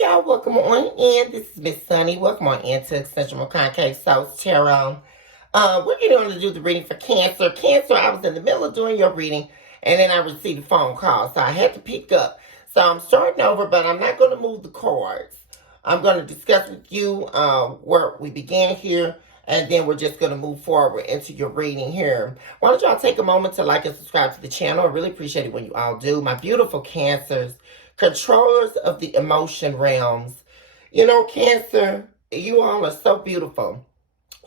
y'all, welcome on in. This is Miss Sunny. Welcome on into Extension Concave South Tarot. We're getting on to do the reading for Cancer. Cancer, I was in the middle of doing your reading, and then I received a phone call, so I had to pick up. So I'm starting over, but I'm not going to move the cards. I'm going to discuss with you where we began here, and then we're just going to move forward into your reading here. Why don't y'all take a moment to like and subscribe to the channel? I really appreciate it when you all do. My beautiful Cancers, controllers of the emotion realms. You know, Cancer, you all are so beautiful.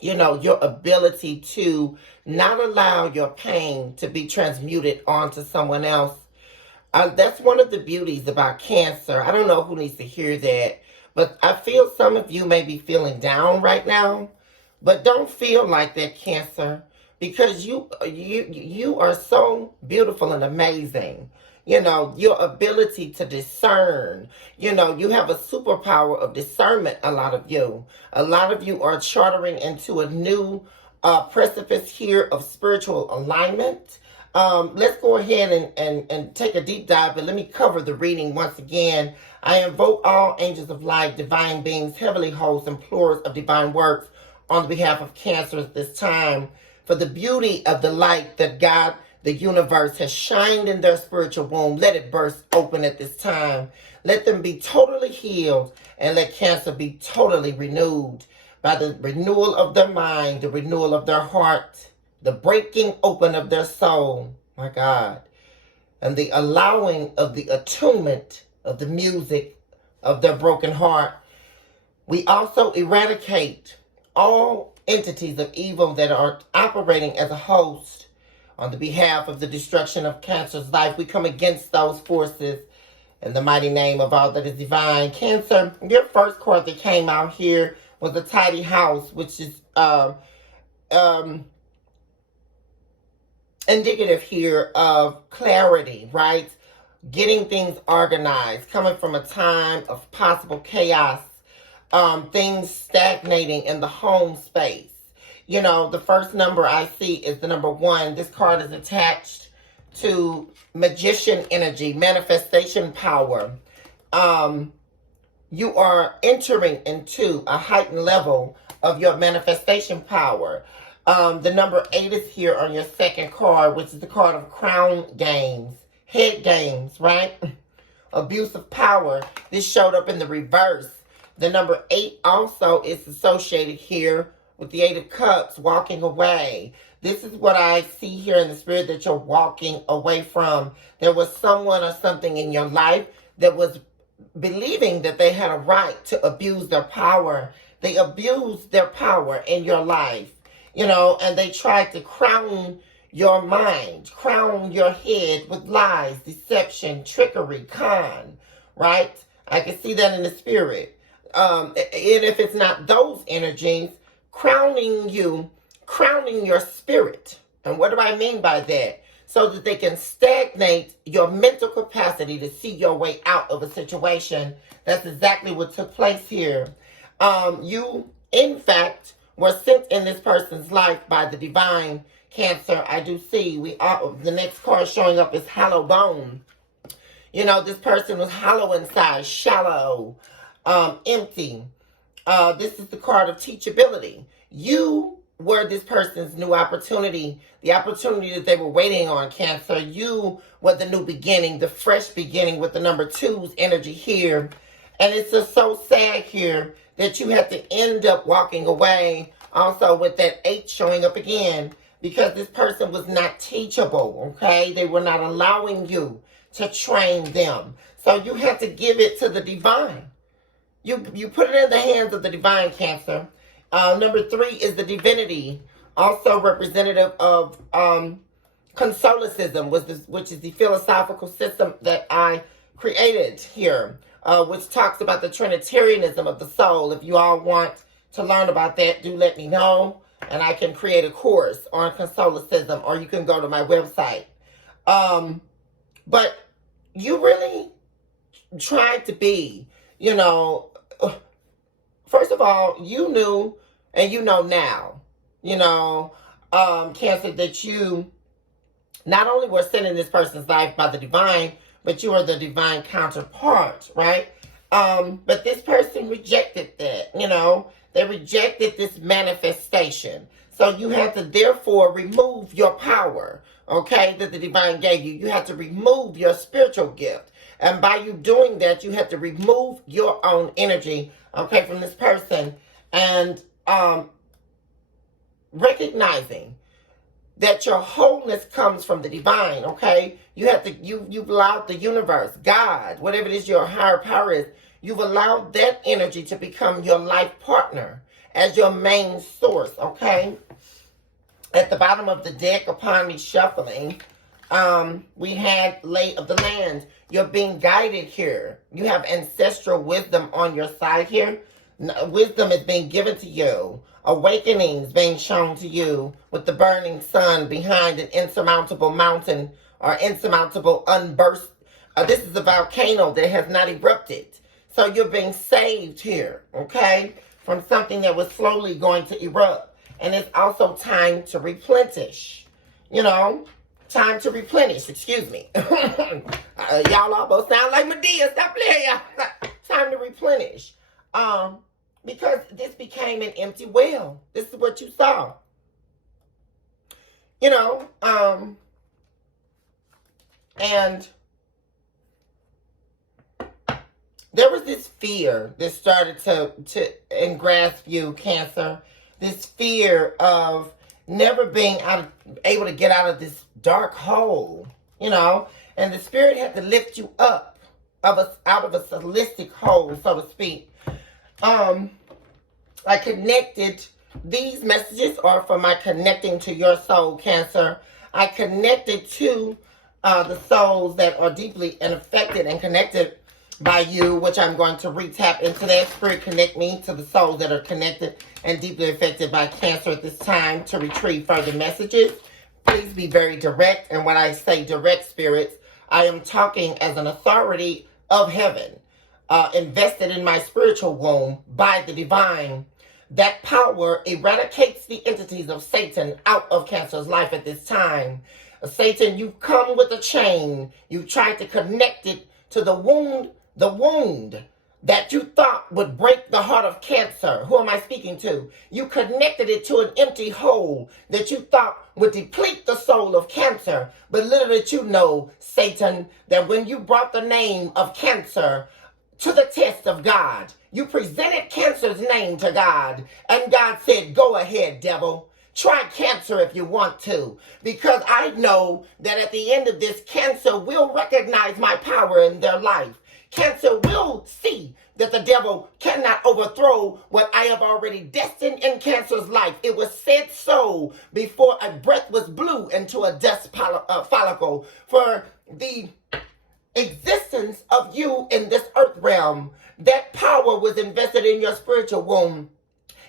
You know, your ability to not allow your pain to be transmuted onto someone else. That's one of the beauties about Cancer. I don't know who needs to hear that, but I feel some of you may be feeling down right now. But don't feel like that, Cancer, because you are so beautiful and amazing. You know, your ability to discern, you know, you have a superpower of discernment, a lot of you. A lot of you are chartering into a new precipice here of spiritual alignment. Let's go ahead and take a deep dive, but let me cover the reading once again. I invoke all angels of light, divine beings, heavenly hosts, and plurals of divine works on behalf of Cancer at this time, for the beauty of the light that God, the universe, has shined in their spiritual womb. Let it burst open at this time. Let them be totally healed, and let Cancer be totally renewed by the renewal of their mind, the renewal of their heart, the breaking open of their soul, my God, and the allowing of the attunement of the music of their broken heart. We also eradicate all entities of evil that are operating as a host on the behalf of the destruction of Cancer's life. We come against those forces in the mighty name of all that is divine. Cancer, your first card that came out here was a tidy house, which is indicative here of clarity, right? Getting things organized, coming from a time of possible chaos. Things stagnating in the home space. You know, the first number I see is the number 1. This card is attached to magician energy, manifestation power. You are entering into a heightened level of your manifestation power. The number 8 is here on your second card, which is the card of crown games, head games, right? Abuse of power. This showed up in the reverse. The number 8 also is associated here with the 8 of Cups, walking away. This is what I see here in the spirit that you're walking away from. There was someone or something in your life that was believing that they had a right to abuse their power. They abused their power in your life, you know, and they tried to crown your mind, crown your head with lies, deception, trickery, con, right? I can see that in the spirit. And if it's not those energies, crowning your spirit. And what do I mean by that? So that they can stagnate your mental capacity to see your way out of a situation. That's exactly what took place here. You, in fact, were sent in this person's life by the divine, Cancer. I do see the next card showing up is hollow bone. You know, this person was hollow inside, shallow, empty. This is the card of teachability. You were this person's new opportunity, the opportunity that they were waiting on, Cancer. You were the new beginning, the fresh beginning with the number 2's energy here. And it's just so sad here that you had to end up walking away also with that 8 showing up again, because this person was not teachable, okay? They were not allowing you to train them. So you had to give it to the divine. You put it in the hands of the divine, Cancer. Number 3 is the divinity, also representative of Catholicism, which is the philosophical system that I created here, which talks about the Trinitarianism of the soul. If you all want to learn about that, do let me know, and I can create a course on Catholicism, or you can go to my website. But you really tried to be, you know, first of all, you knew, and you know now, you know, Cancer, that you not only were sent in this person's life by the divine, but you are the divine counterpart, right? But this person rejected that, they rejected this manifestation. So you have to therefore remove your power, okay, that the divine gave you. You have to remove your spiritual gift. And by you doing that, you have to remove your own energy, okay, from this person. And recognizing that your wholeness comes from the divine, okay? You have to, you've allowed the universe, God, whatever it is your higher power is, you've allowed that energy to become your life partner as your main source, okay? At the bottom of the deck, upon me shuffling, we had Lay of the Land. You're being guided here. You have ancestral wisdom on your side here. Wisdom is being given to you. Awakenings being shown to you with the burning sun behind an insurmountable mountain or insurmountable unburst. This is a volcano that has not erupted. So you're being saved here, okay, from something that was slowly going to erupt. And it's also time to replenish, time to replenish, excuse me. Y'all almost sound like Medea. Stop playing, y'all. Time to replenish. Because this became an empty well. This is what you saw. And there was this fear that started to engrasp you, Cancer. This fear of never being able to get out of this dark hole, and the spirit had to lift you up out of a holistic hole, so to speak. I connected, these messages are for my connecting to your soul, Cancer. I connected to the souls that are deeply affected and connected by you, which I'm going to re-tap into that. Spirit, connect me to the souls that are connected and deeply affected by Cancer at this time to retrieve further messages. Please be very direct. And when I say direct, spirits, I am talking as an authority of heaven, invested in my spiritual womb by the divine. That power eradicates the entities of Satan out of Cancer's life at this time. Satan, you come with a chain. You tried to connect it to the wound that you thought would break the heart of Cancer. Who am I speaking to? You connected it to an empty hole that you thought would deplete the soul of Cancer. But little did you know, Satan, that when you brought the name of Cancer to the test of God, you presented Cancer's name to God, and God said, go ahead, devil. Try Cancer if you want to, because I know that at the end of this, Cancer will recognize my power in their life. Cancer will see that the devil cannot overthrow what I have already destined in Cancer's life. It was said so before a breath was blew into a dust follicle. For the existence of you in this earth realm, that power was invested in your spiritual womb.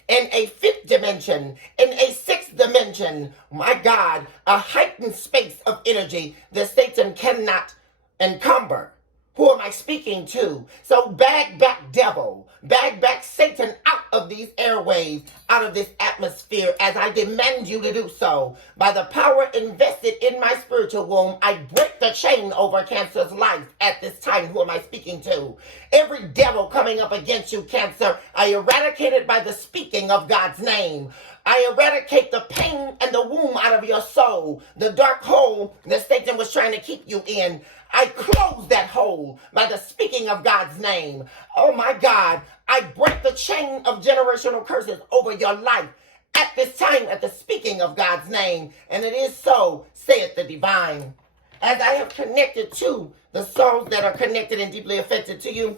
In a fifth dimension, in a sixth dimension, my God, a heightened space of energy that Satan cannot encumber. Who am I speaking to? So bag back, devil. Bag back, Satan, out of these airwaves, out of this atmosphere, as I demand you to do so. By the power invested in my spiritual womb, I break the chain over Cancer's life at this time. Who am I speaking to? Every devil coming up against you, Cancer, I eradicate it by the speaking of God's name. I eradicate the pain and the womb out of your soul, the dark hole that Satan was trying to keep you in. I close that hole by the speaking of God's name. Oh my God, I break the chain of generational curses over your life at this time at the speaking of God's name. And it is so, saith the divine. As I have connected to the souls that are connected and deeply affected to you,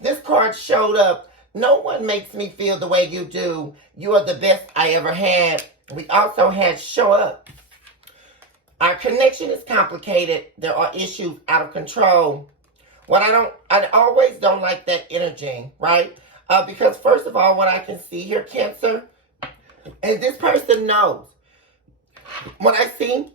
this card showed up. No one makes me feel the way you do. You are the best I ever had. We also had show up. Our connection is complicated. There are issues out of control. I always don't like that energy, right? Because first of all, what I can see here, Cancer, and this person knows. What I see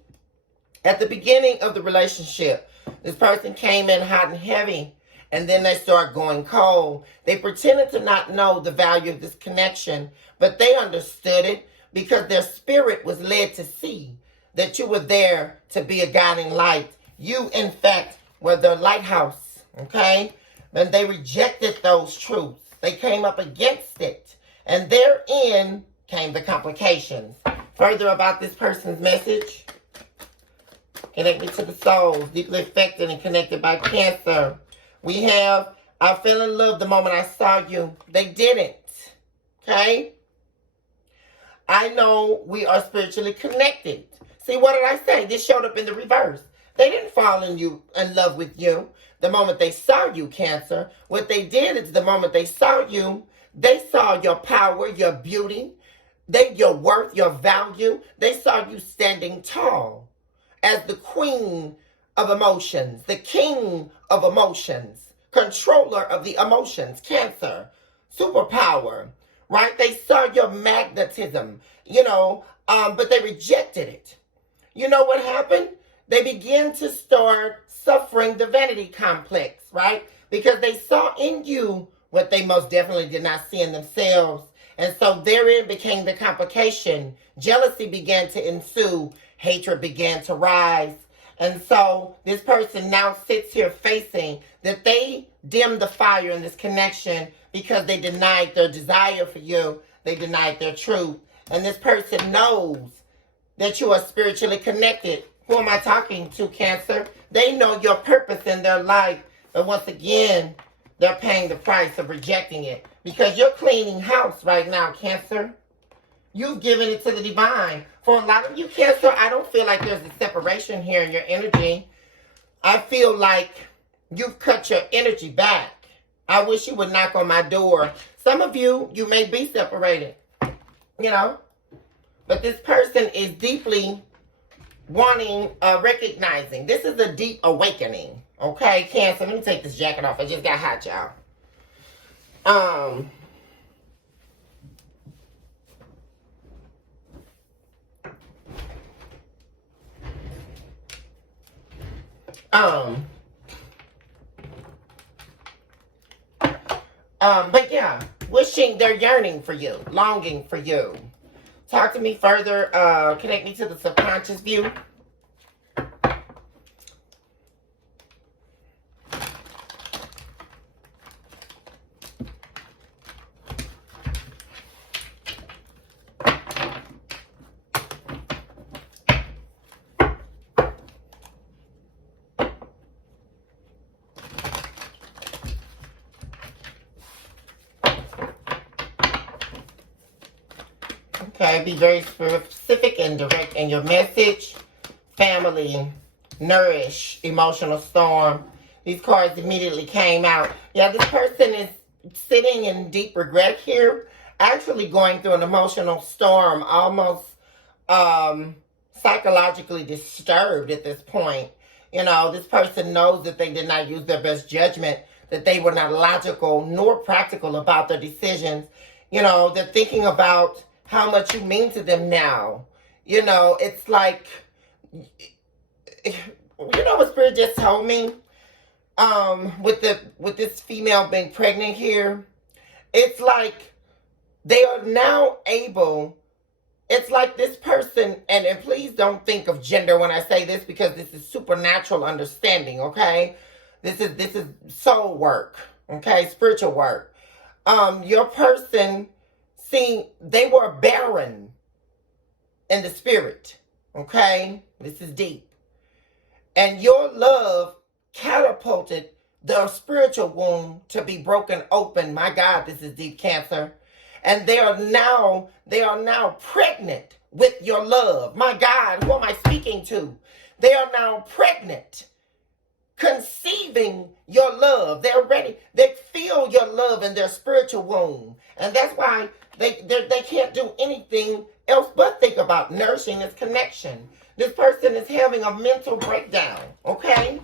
at the beginning of the relationship, this person came in hot and heavy, and then they start going cold. They pretended to not know the value of this connection, but they understood it because their spirit was led to see that you were there to be a guiding light. You, in fact, were the lighthouse, okay? and they rejected those truths. They came up against it. And therein came the complications. Further about this person's message. Connected to the souls, deeply affected and connected by Cancer. We have, I fell in love the moment I saw you. They didn't. Okay? I know we are spiritually connected. See, what did I say? This showed up in the reverse. They didn't fall in love with you the moment they saw you, Cancer. What they did is the moment they saw you, they saw your power, your beauty, your worth, your value. They saw you standing tall as the queen of emotions, the king of emotions, controller of the emotions, Cancer, superpower, right? They saw your magnetism, but they rejected it. You know what happened? They began to start suffering the vanity complex, right? Because they saw in you what they most definitely did not see in themselves. And so therein became the complication. Jealousy began to ensue. Hatred began to rise. And so this person now sits here facing that they dimmed the fire in this connection because they denied their desire for you. They denied their truth. And this person knows that you are spiritually connected. Who am I talking to, Cancer? They know your purpose in their life. But once again, they're paying the price of rejecting it. Because you're cleaning house right now, Cancer. You've given it to the divine. For a lot of you, Cancer, I don't feel like there's a separation here in your energy. I feel like you've cut your energy back. I wish you would knock on my door. Some of you, you may be separated, But this person is deeply wanting, recognizing. This is a deep awakening. Okay, Cancer, let me take this jacket off. I just got hot, y'all. But yeah, they're yearning for you, longing for you. Talk to me further, connect me to the subconscious view. Okay, be very specific and direct in your message. Family, nourish, emotional storm. These cards immediately came out. Yeah, this person is sitting in deep regret here. Actually going through an emotional storm, almost psychologically disturbed at this point. This person knows that they did not use their best judgment, that they were not logical nor practical about their decisions. They're thinking about how much you mean to them now. It's like, what Spirit just told me? With this female being pregnant here, it's like they are now able, it's like this person, and please don't think of gender when I say this, because this is supernatural understanding, okay? This is soul work, okay? Spiritual work. Your person, see, they were barren in the spirit, okay? This is deep. And your love catapulted their spiritual womb to be broken open. My God, this is deep, Cancer. And they are now pregnant with your love. My God, who am I speaking to? They are now pregnant, conceiving your love. They're ready. They feel your love in their spiritual womb. And that's why they can't do anything else but think about nourishing this connection. This person is having a mental breakdown, okay?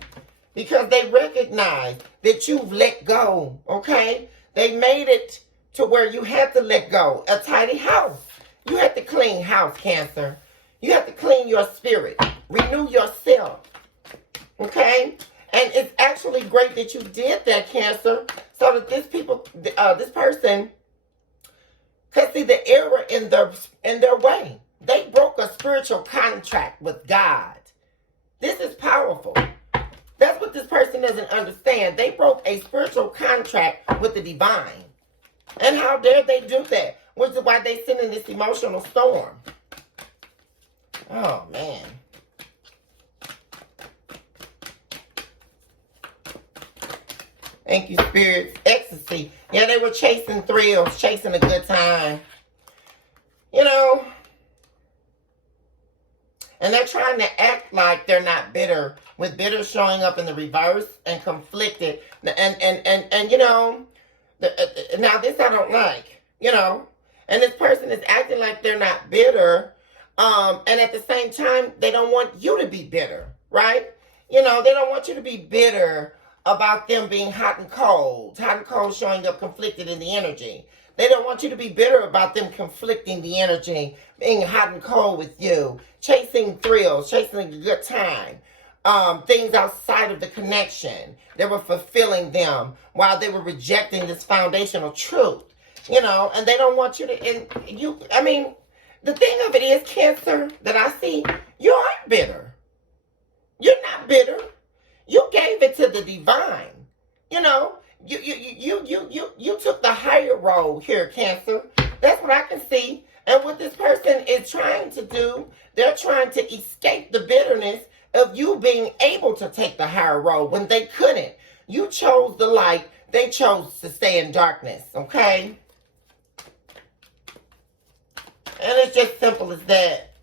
Because they recognize that you've let go, okay? They made it to where you had to let go. A tidy house. You had to clean house, Cancer. You have to clean your spirit. Renew yourself, okay? And it's actually great that you did that, Cancer, so that this person could see the error in their way. They broke a spiritual contract with God. This is powerful. That's what this person doesn't understand. They broke a spiritual contract with the divine. And how dare they do that? Which is why they sit in this emotional storm. Oh, man. Thank you, spirits. Ecstasy. Yeah, they were chasing thrills, chasing a good time. You know, and they're trying to act like they're not bitter, with bitter showing up in the reverse and conflicted. And you know, now this I don't like, you know. And this person is acting like they're not bitter. And at the same time, they don't want you to be bitter, right? You know, they don't want you to be bitter about them being hot and cold showing up conflicted in the energy. They don't want you to be bitter about them conflicting the energy, being hot and cold with you, chasing thrills, chasing a good time, things outside of the connection. They were fulfilling them while they were rejecting this foundational truth, you know, and they don't want you to, I mean, the thing of it is, Cancer, that I see, you aren't bitter. You're not bitter. You gave it to the divine. You know, you took the higher road here, Cancer. That's what I can see. And what this person is trying to do, they're trying to escape the bitterness of you being able to take the higher road when they couldn't. You chose the light. They chose to stay in darkness, okay? And it's just simple as that.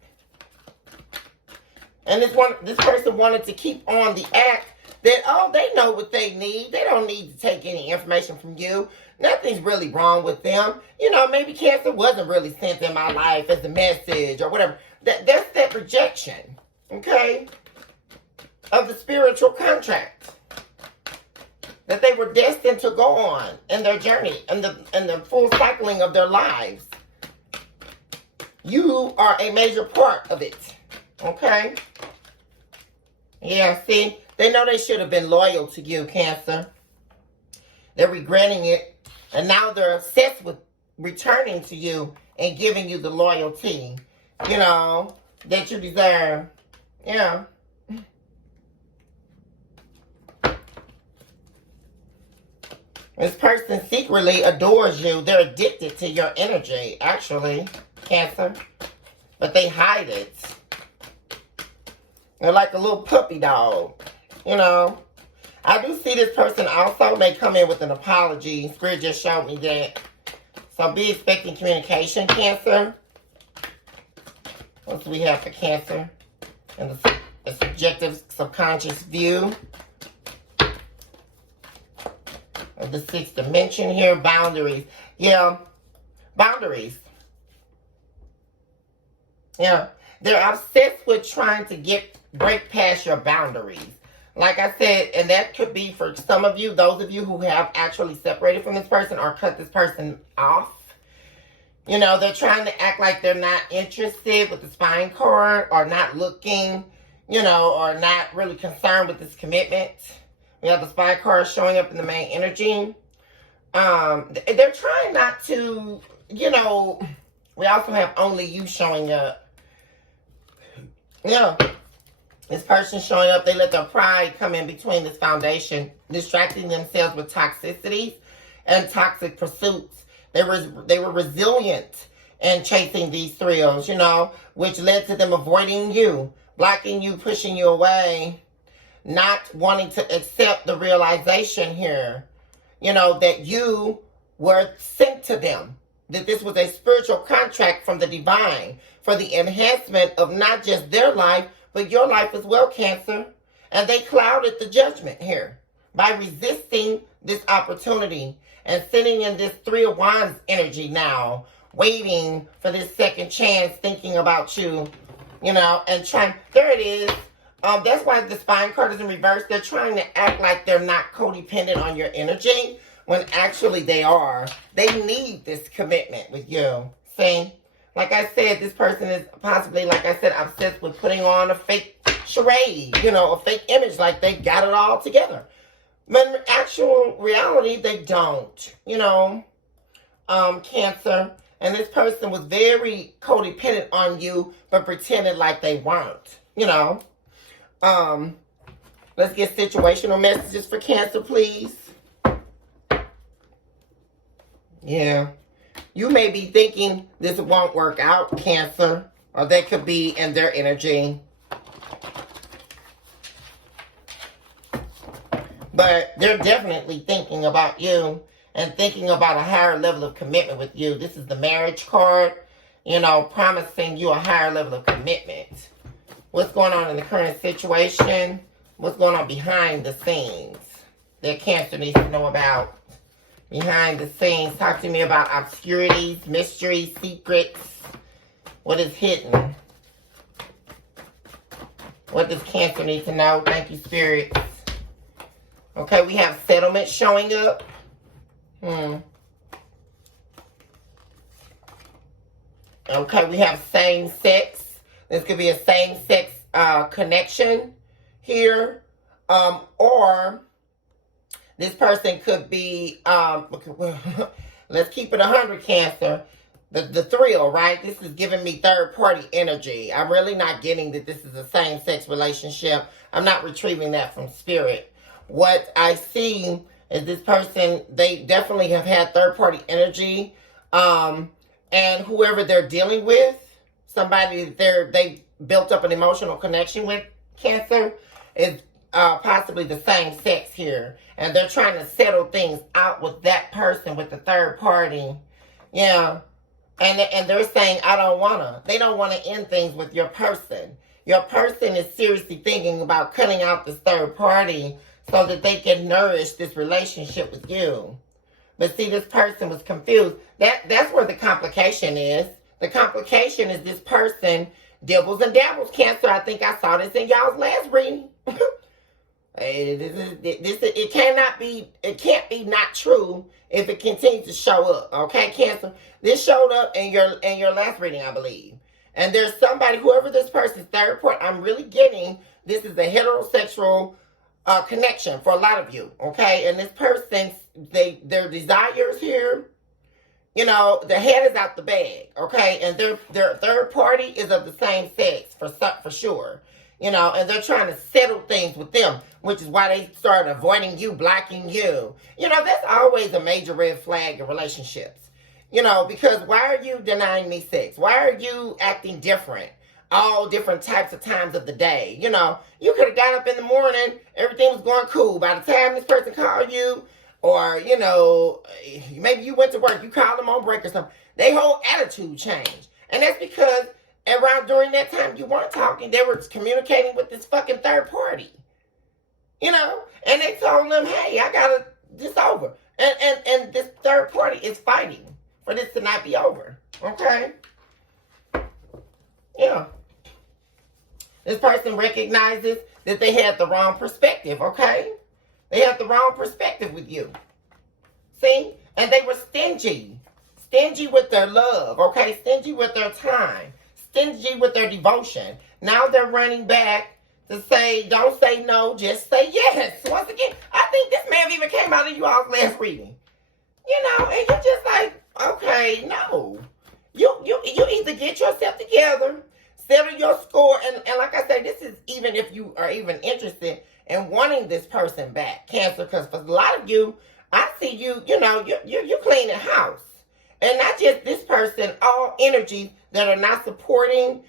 And this person wanted to keep on the act that, oh, they know what they need. They don't need to take any information from you. Nothing's really wrong with them. You know, maybe Cancer wasn't really sent in my life as a message or whatever. That's that rejection, okay, of the spiritual contract that they were destined to go on in their journey and the full cycling of their lives. You are a major part of it, okay? Yeah, see? They know they should have been loyal to you, Cancer. They're regretting it. And now they're obsessed with returning to you and giving you the loyalty, you know, that you deserve. Yeah. This person secretly adores you. They're addicted to your energy, actually, Cancer. But they hide it. They're like a little puppy dog. You know, I do see this person also may come in with an apology. Spirit just showed me that. So be expecting communication, Cancer. What do we have for Cancer? And the subjective subconscious view of the sixth dimension here. Boundaries. Yeah, boundaries. Yeah, they're obsessed with trying to break past your boundaries. Like I said, and that could be for some of you, those of you who have actually separated from this person or cut this person off. You know, they're trying to act like they're not interested with the spine cord or not looking, you know, or not really concerned with this commitment. We have the spine cord showing up in the main energy. They're trying not to, you know, we also have only you showing up. Yeah. This person showing up, they let their pride come in between this foundation, distracting themselves with toxicities and toxic pursuits. They were resilient in chasing these thrills, you know, which led to them avoiding you, blocking you, pushing you away, not wanting to accept the realization here, you know, that you were sent to them, that this was a spiritual contract from the divine for the enhancement of not just their life, but your life as well, Cancer. And they clouded the judgment here by resisting this opportunity and sitting in this Three of Wands energy now, waiting for this second chance, thinking about you, you know, and trying. There it is. That's why the spine card is in reverse. They're trying to act like they're not codependent on your energy when actually they are. They need this commitment with you. See? Like I said, this person is possibly, like I said, obsessed with putting on a fake charade, you know, a fake image like they got it all together. But in actual reality, they don't, you know, Cancer. And this person was very codependent on you, but pretended like they weren't, you know. Let's get situational messages for Cancer, please. Yeah. You may be thinking this won't work out, Cancer. Or they could be in their energy. But they're definitely thinking about you and thinking about a higher level of commitment with you. This is the marriage card, you know, promising you a higher level of commitment. What's going on in the current situation? What's going on behind the scenes that Cancer needs to know about? Behind the scenes, talk to me about obscurities, mysteries, secrets. What is hidden? What does Cancer need to know? Thank you, Spirit. Okay, we have settlement showing up. Okay, we have same sex. This could be a same sex connection here. Or this person could be, let's keep it 100, Cancer. The thrill, right? This is giving me third party energy. I'm really not getting that this is a same sex relationship. I'm not retrieving that from Spirit. What I see is this person, they definitely have had third party energy. And whoever they're dealing with, somebody that they built up an emotional connection with, Cancer, is possibly the same sex here. And they're trying to settle things out with that person, with the third party. Yeah. And they're saying, they don't want to end things with your person. Your person is seriously thinking about cutting out this third party so that they can nourish this relationship with you. But see, this person was confused. That's where the complication is. The complication is this person dibbles and dabbles, Cancer. I think I saw this in y'all's last reading. It can't be not true if it continues to show up. Okay, Cancer. This showed up in your last reading, I believe. And there's somebody, whoever this person's third part, I'm really getting this is a heterosexual connection for a lot of you. Okay, and this person, their desires here, you know, the head is out the bag. Okay, and their third party is of the same sex for sure. You know, and they're trying to settle things with them, which is why they start avoiding you, blocking you. You know, that's always a major red flag in relationships. You know, because why are you denying me sex? Why are you acting different? All different types of times of the day. You know, you could have got up in the morning, everything was going cool. By the time this person called you, or, you know, maybe you went to work, you called them on break or something, their whole attitude changed. And that's because during that time you weren't talking, they were communicating with this fucking third party. You know, and they told them, hey, I got this over. And this third party is fighting for this to not be over. Okay? Yeah. This person recognizes that they had the wrong perspective, okay? They had the wrong perspective with you. See? And they were stingy. Stingy with their love, okay? Stingy with their time. Stingy with their devotion. Now they're running back to say, don't say no, just say yes. Once again, I think this may have even came out of you all's last reading. You know, and you're just like, okay, no. You either get yourself together, settle your score, and like I say, this is even if you are even interested in wanting this person back, Cancer, because for a lot of you, I see you, you know, you cleaning house. And not just this person, all energies that are not supporting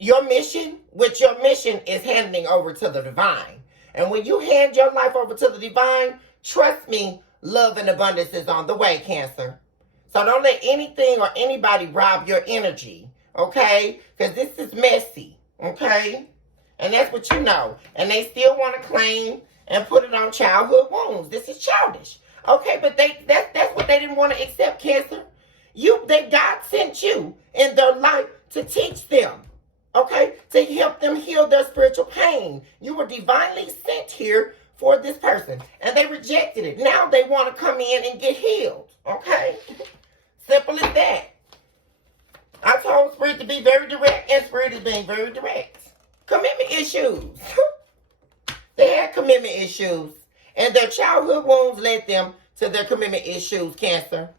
your mission, which your mission is handing over to the divine. And when you hand your life over to the divine, trust me, love and abundance is on the way, Cancer. So don't let anything or anybody rob your energy, okay? Because this is messy, okay? And that's what you know. And they still want to claim and put it on childhood wounds. This is childish. Okay, but that's what they didn't want to accept, Cancer. God sent you in their life to teach them, okay? To help them heal their spiritual pain. You were divinely sent here for this person. And they rejected it. Now they want to come in and get healed, okay? Simple as that. I told Spirit to be very direct, and Spirit is being very direct. Commitment issues. They had commitment issues. And their childhood wounds led them to their commitment issues, Cancer.